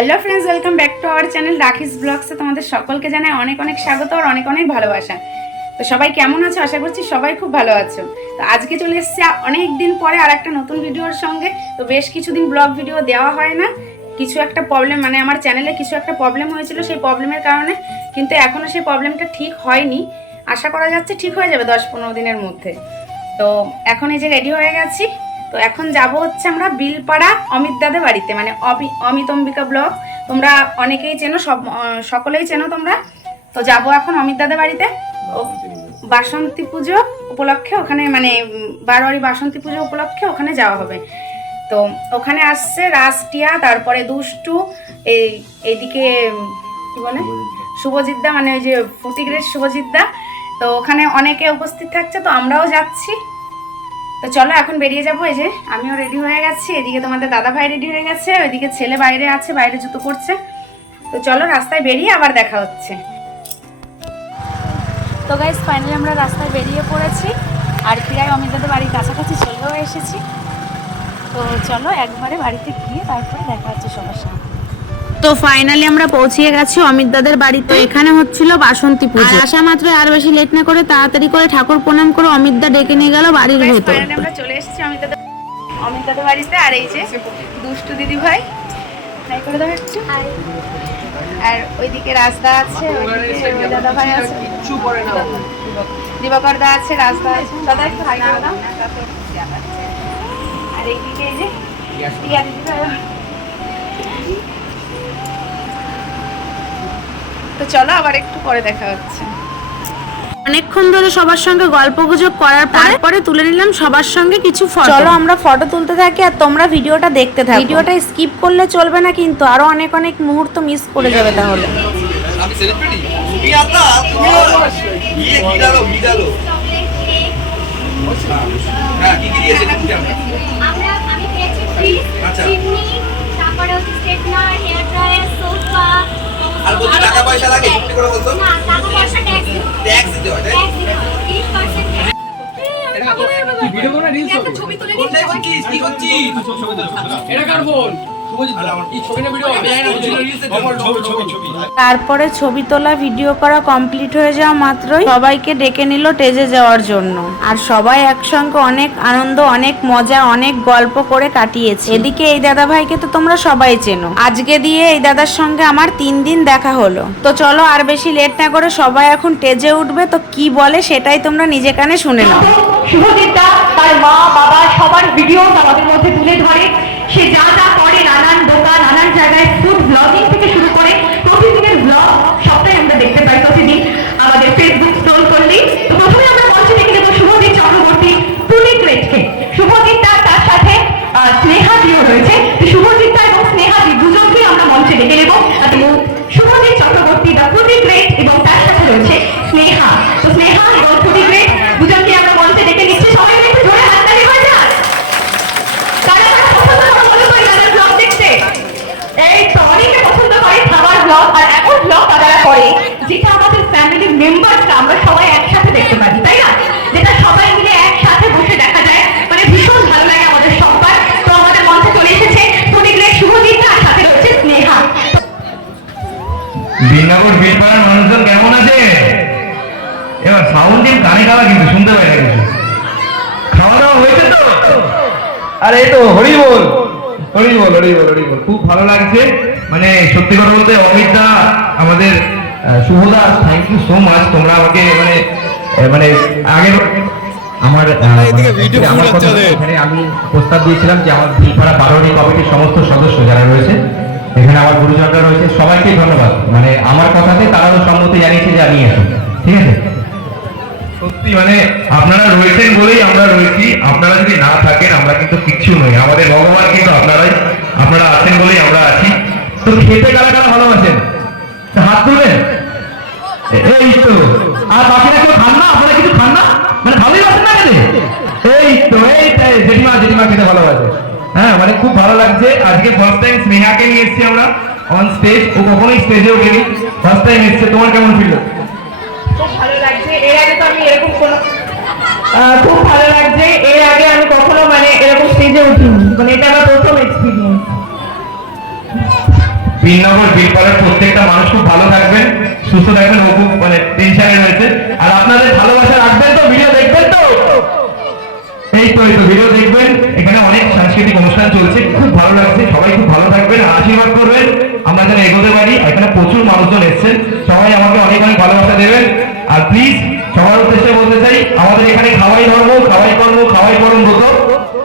Hello friends welcome back to our channel Rakhi's ব্লগসে তোমাদের সকলকে জানাই অনেক অনেক স্বাগত আর অনেক অনেক ভালোবাসা। তো সবাই কেমন আছো? আশা করছি সবাই খুব ভালো আছো। তো আজকে চলে এসেছি অনেক দিন পরে আর একটা নতুন ভিডিওর সঙ্গে। তো বেশ কিছুদিন ব্লগ ভিডিও দেওয়া হয় না। কিছু একটা প্রবলেম মানে আমার চ্যানেলে কিছু একটা প্রবলেম হয়েছিল সেই প্রবলেমের কারণে, কিন্তু এখনও সেই প্রবলেমটা ঠিক হয়নি। আশা করা যাচ্ছে ঠিক হয়ে যাবে দশ পনেরো দিনের মধ্যে। তো এখন এই যে রেডি হয়ে গেছি। তো এখন যাব হচ্ছে আমরা বিলপাড়া অমিত দাদের বাড়িতে মানে অমি- অমিত অম্বিকা ব্লগ। তোমরা অনেকেই চেনো, সব সকলেই চেনো তোমরা। তো যাব এখন অমিত দাদের বাড়িতে। বাসন্তী পুজো উপলক্ষে ওখানে মানে বারোয়ারি বাসন্তী পুজো উপলক্ষে ওখানে যাওয়া হবে। তো ওখানে আসছে রাসটিয়া, তারপরে দুষ্টু, এই, এইদিকে, কি বলে? শুভজিৎদা মানে ওই যে ফটিগ্রেড শুভজিৎদা। তো ওখানে অনেকে উপস্থিত থাকছে, তো আমরাও যাচ্ছি। তো চলো, এখন বেরিয়ে যাব। এই যে, আমিও রেডি হয়ে গেছি। এদিকে তোমাদের দাদা ভাই রেডি হয়ে গেছে, ওইদিকে ছেলে বাইরে আছে, বাইরে জুতো পড়ছে তো চলো, রাস্তায় বেরিয়ে আবার দেখা হচ্ছে। তো গাইজ ফাইনালি আমরা রাস্তায় বেরিয়ে পড়েছি। আর প্রায় অমিতাদের বাড়ির কাছাকাছি চলেও এসেছি। তো চলো, একবারে বাড়িতে গিয়ে তারপরে দেখা হচ্ছে সবার সঙ্গে তো ফাইনালি আমরা পৌঁছিয়ে গেছি। অমিত দাদের বাড়িতে এখানে হচ্ছিল বাসন্তী পুজো। আসা মাত্র আর বেশি লেট না করে তাড়াতাড়ি করে ঠাকুর প্রণাম করে অমিত দা ডেকে নিয়ে গেল বাড়ির ভেতর। আমরা চলে এসেছি অমিত দাদা অমিত দাদের বাড়িতে। আর এই যে দুষ্টু দিদি ভাই। হাই করে দাও একটু আর ওইদিকে রাস্তা আছে ওইদিকে দাদা ভাই আছে। দিবাকর দা আছে রাস্তা আছে। দাদা একটু হাই করে দাও। আর এইদিকে এই যে টিয়া দিদি ভাই। তো চলো আবার একটু পরে দেখা হচ্ছে। অনেকক্ষণ ধরে সবার সঙ্গে গল্প গুজব করার পর তুলে নিলাম সবার সঙ্গে কিছু ফটো। চলো আমরা ফটো তুলতে থাকি আর তোমরা ভিডিওটা দেখতে থাকো। ভিডিওটা স্কিপ করলে চলবে না কিন্তু আরও অনেক অনেক মুহূর্ত মিস করে যাবে তাহলে। হ্যাঁ আমরা আমি পেয়েছি ফ্রিজ আচ্ছা। চিমনি তারপরে হচ্ছে স্ট্রেটনার হেয়ার ড্রায়ার সোফা আর বলছি টাকা পয়সা লাগে সত্যি করে বলতো? না টাকা পয়সা ট্যাক্স ট্যাক্স দিতে হয় দিতে হয় 30% ছবি তুলে কোথায় করছিস কি করছিস? এটা কার ফোন শুভজিৎ তারপরে ছবি তোলা ভিডিও করা কমপ্লিট হয়ে যাওয়া মাত্রই সবাইকে ডেকে নিল টেজে যাওয়ার জন্য। আর সবাই একসঙ্গে অনেক আনন্দ, অনেক মজা, অনেক গল্প করে কাটিয়েছে। এদিকে এই দাদা ভাইকে তো তোমরা সবাই চেনো। আজকে দিয়ে এই দাদার সঙ্গে আমার তিন দিন দেখা হলো। তো চলো আর বেশি লেট না করে সবাই এখন টেজে উঠবে, তো কি বলে সেটাই তোমরা নিজে কানে শুনে নাও। শুভজিৎদা তার মা, বাবা, সবার ভিডিও আমাদের মধ্যে তুলে ধরে। সে যা যা করে নানান দোকান নানান জায়গায় বেপাড়ার মানুষজন কেমন আছে? এবার সাউন্ড কানে কিন্তু শুনতে পাই না কিছু। খাওয়া দাওয়া হয়েছে তো? আরে এই তো হরি বল। হরি বল হরি বল হরি বল। খুব ভালো লাগছে। মানে সত্যি কথা বলতে অমিত আমাদের Shubhada thank you so much তোমরা আমাকে মানে মানে আগের আমার মানে আমার কথা আমি প্রস্তাব দিয়েছিলাম যে আমার ভিলপাড়া বারোয়ারি কমিটির সমস্ত সদস্য যারা রয়েছে এখানে আমার গুরুজনরা রয়েছে। সবাইকেই ধন্যবাদ। মানে আমার কথাতে তারাও সম্মতি জানিয়েছে যে আমি আসুন ঠিক আছে? সত্যি মানে আপনারা রয়েছেন বলেই আমরা রয়েছি। আপনারা যদি না থাকেন আমরা কিন্তু কিচ্ছু নই। আমাদের ভগবান কিন্তু আপনারাই। আপনারা আছেন বলেই আমরা আছি। তো খেতে কারা কারা ভালোবাসেন? হাত এ- এই তো। আর বাকিরা কেউ খান না? আপনারা কিছু খান না? মানে ভালোই আছেন না খেতে? এই তো এই তো, এই জেঠিমা জেঠিমা খেতে ভালোবাসে। হ্যাঁ মানে খুব ভালো লাগছে। আজকে ফার্স্ট টাইম স্নেহাকে নিয়ে এসেছি আমরা অন স্টেজ ও কখনোই স্টেজে ওঠেনি ফার্স্ট টাইম এসছে তোমার কেমন ফিল খুব ভালো লাগছে। এর আগে তো আমি এরকম কোনো খুব ভালো লাগছে। এর আগে আমি কখনো মানে এরকম স্টেজে উঠিনি। মানে এটা আমার প্রথম এক্সপিরিয়েন্স বিনগর বিলপাড়ার প্রত্যেকটা মানুষ খুব ভালো থাকবেন সুস্থ থাকবেন ও খুব মানে টেনশনে রয়েছে। আর আপনাদের ভালোবাসা রাখবেন তো ভিডিও দেখবেন তো? এই তো এই তো ভিডিও দেখবেন এখানে অনেক সাংস্কৃতিক অনুষ্ঠান চলছে। খুব ভালো লাগছে। সবাই খুব ভালো থাকবেন। আশীর্বাদ করবেন। আমরা যেন এগোতে পারি। এখানে প্রচুর মানুষজন এসেছেন। সবাই আমাকে অনেক অনেক ভালোবাসা দেবেন। আর প্লিজ সবার উদ্দেশ্যে বলতে চাই আমাদের এখানে খাওয়াই ধর্ম খাওয়াই কর্ম খাওয়াই করম ব্রত।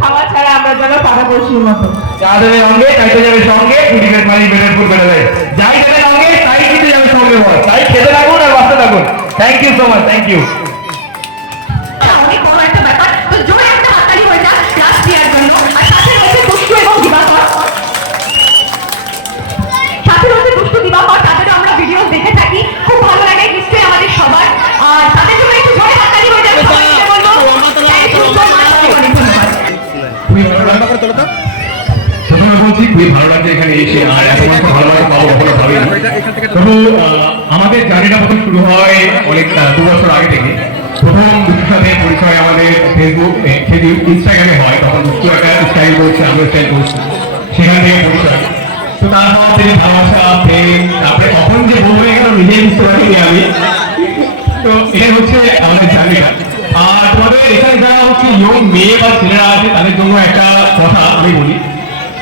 খাওয়া ছাড়া আমরা যেন পাড়া পড়শির মতো। যা দেবে অঙ্গে তাই তো যাবে সঙ্গে। কুড়ি প্লেট মারি ফুল বেড়ে যাই দেবে অঙ্গে তাই কিন্তু যাবে সঙ্গে বল। তাই খেতে থাকুন আর বাঁচতে থাকুন। Thank you so much thank you ভালো লাগছে প্রথমে বলছি খুবই ভালো লাগছে এখানে এসে আর এত মানুষ ভালোবাসা পাবো কখনো ভাবিনি। তবু আমাদের জার্নিটা প্রথম শুরু হয় অনেক দু বছর আগে থেকে। প্রথম দুটোর সাথে পরিচয় আমাদের ফেসবুক সেটি ইনস্টাগ্রামে হয় তখন দুটো একটা স্টাইল করছে স্টাইল করছি। সেখান থেকে পরিচয়। তো ভালোবাসা প্রেম তারপরে কখন যে নিজেই বুঝতে পারিনি আমি। তো এটাই হচ্ছে আমাদের জার্নিটা। আর তোমাদের এখানে যারা হচ্ছে ইয়ং মেয়ে বা ছেলেরা আছে তাদের জন্য একটা কথা আমি বলি।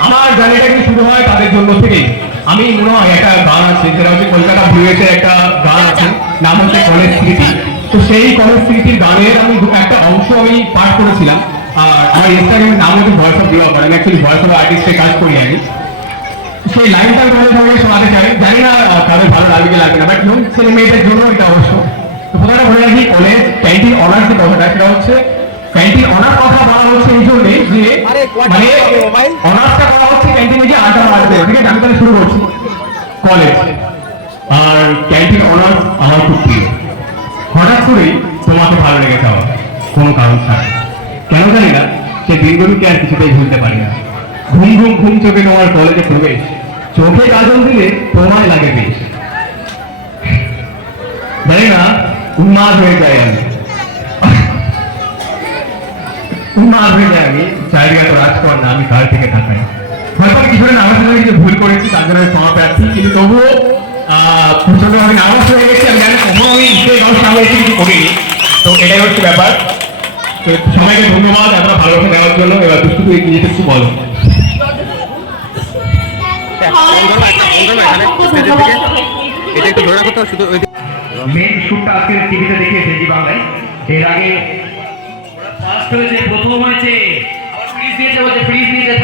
আমার জার্নিটা কিন্তু শুরু হয় তাদের জন্য থেকেই। আমি মনে হয় একটা গান আছে যেটা হচ্ছে কলকাতা ভিউয়েসের একটা গান আছে নাম হচ্ছে কলেজ স্মৃতি। তো সেই কলেজ স্মৃতির গানের আমি একটা অংশ আমি পাঠ করেছিলাম। আর আমার ইনস্টাগ্রামের নাম হচ্ছে ভয়েস অফ দিওয়া আমি অ্যাকচুয়ালি ভয়েস অফ আর্টিস্টের কাজ করি আমি। সেই লাইনটা তোমাদের সঙ্গে শোনাতে চাই জানি না আহ, ভালো লাগবে কি লাগবে না বাট ছেলে মেয়েদের জন্য এটা অবশ্য। তো কথাটা বলে রাখি কলেজ ক্যান্টিন অনার্স যে কথাটা সেটা হচ্ছে ক্যান্টিন অনার্স কথা বলা হচ্ছে এই জন্যে যে মানে অনার্সটা করা হচ্ছে ক্যান্টিনে যে আড্ডা মারতে ঠিক আছে আমি তাহলে শুরু করছি। কলেজ আর ক্যান্টিন অনার্স আমার খুব প্রিয়। হঠাৎ করেই তোমাকে ভালো লেগেছে আমার। কোনো কারণ ছাড়া। কেন জানি না সে দিনগুলোকে আর কিছুতেই ভুলতে পারি না। ঘুম ঘুম ঘুম চোখে তোমার কলেজে প্রবেশ। চোখে কাজল দিলে তোমায় লাগে বেশ। জানি না উন্মাদ হয়ে যায় আমি। উন্মাদ হয়ে যায় আমি চারিদিকে তো রাজকর না, আমি কার থেকে তাকাই হয়তো আমি কিছু আমার সঙ্গে কিছু ভুল করেছি, তার জন্য আমি ক্ষমা প্রার্থী, কিন্তু তবুও প্রচণ্ড আমি নার্ভাস হয়ে গেছি, আমি জানি কখনো আমি সেই মানুষ সামনে কিছু করিনি। তো এটাই হচ্ছে ব্যাপার। তো সবাইকে ধন্যবাদ, এতটা ভালোবাসা দেওয়ার জন্য, এবার দুষ্টু তুই নিজেকে একটু বলো। এটা একটু ধরে রাখো শুধু ওই মেন শুটটা আজকে টিভিতে দেখিয়েছে জি বাংলায়। এর আগে ফার্স্ট হয়েছে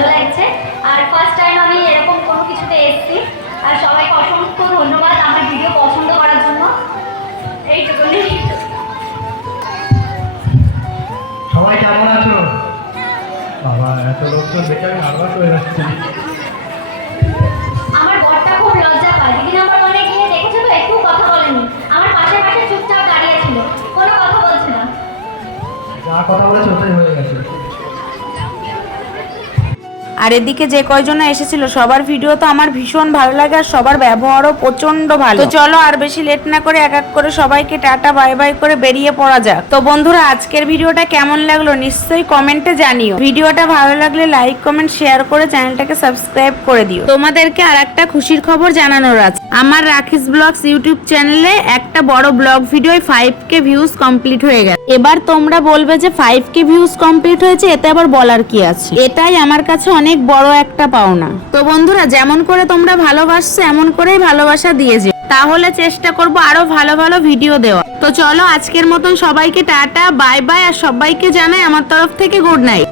ভালো লাগছে। আর ফার্স্ট টাইম আমি এরকম কোনো কিছুতে এসেছি। আর সবাইকে অসংখ্য ধন্যবাদ আমার ভিডিও পছন্দ করার জন্য। এইটুকুনি সবাই কেমন আছো? বাবা, এত লোকজন দেখে আমি নার্ভাস হয়ে যাচ্ছি। আর এদিকে যে কয়জন এসেছিল সবার ভিডিও তো আমার ভীষণ ভালো লাগে আর সবার ব্যবহারও প্রচণ্ড ভালো। তো চলো আর বেশি লেট না করে এক এক করে সবাইকে টাটা বাই বাই করে বেরিয়ে পড়া যাক। তো বন্ধুরা আজকের ভিডিওটা কেমন লাগল নিশ্চয়ই কমেন্টে জানিও। ভিডিওটা ভালো লাগলে লাইক কমেন্ট শেয়ার করে চ্যানেলটাকে সাবস্ক্রাইব করে দিও। তোমাদেরকে আর একটা খুশির খবর জানানোর আছে। আমার রাখিস ব্লগস ইউটিউব চ্যানেলে একটা বড় vlog video five K views complete হয়ে গেছে। এবার তোমরা বলবে যে ফাইভ কে ভিউজ কমপ্লিট হয়েছে, এতে আবার বলার কি আছে? এটাই আমার কাছে অনেক বড় একটা পাওনা। তো বন্ধুরা, যেমন করে তোমরা ভালোবাসছো, এমন করেই ভালোবাসা দিয়ে যেও। তাহলে চেষ্টা করব আরও ভালো ভালো ভিডিও দেওয়া তো চলো, আজকের মতন সবাইকে টাটা বাই বাই আর সবাইকে জানাই আমার তরফ থেকে গুড নাইট